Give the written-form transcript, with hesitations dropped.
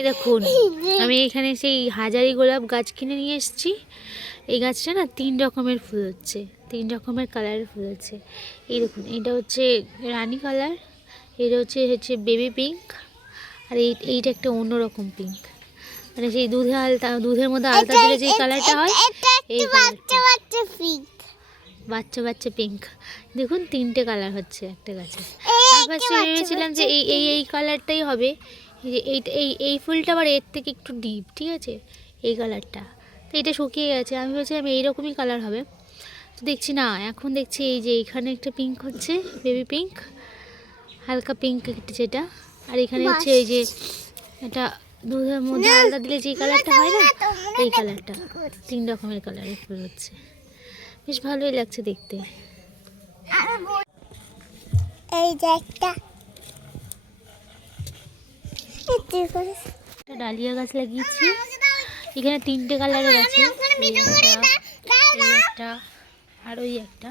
এই দেখুন আমি এখানে সেই হাজারি গোলাপ গাছ কিনে নিয়ে এসেছি। এই গাছটা না 3 রকমের ফুল হচ্ছে, 3 রকমের কালারের ফুল হচ্ছে। এই দেখুন এটা হচ্ছে রানী কালার, এটা হচ্ছে বেবি পিঙ্ক, আর এইটা একটা অন্যরকম পিঙ্ক, মানে সেই দুধের মধ্যে আলতা দিলে যে কালারটা হয় এই কালারটা, বাচ্চা বাচ্চা পিঙ্ক। দেখুন 3টে কালার হচ্ছে একটা গাছে। আর ফার্স্টে ভেবেছিলাম যে এই কালারটাই হবে, এই ফুলটা আবার এর থেকে একটু ডিপ, ঠিক আছে এই কালারটা। তো এটা শুকিয়ে গেছে, আমি ভেবেছিলাম এইরকমই কালার হবে, তো দেখছি না, এখন দেখছি এই যে এইখানে একটা পিঙ্ক হচ্ছে, বেবি পিঙ্ক, হালকা পিঙ্ক যেটা, আর এখানে হচ্ছে এই যে এটা দুধের মধ্যে আলতা দিলে যে কালারটা হয় না এই কালারটা। 3 রকমের কালারের ফুল হচ্ছে, বেশ ভালোই লাগছে দেখতে। এই যে একটা ডালিয়া গাছ লাগিয়েছি, এখানে 3টে কালারের আছে, এই একটা আর ওই একটা।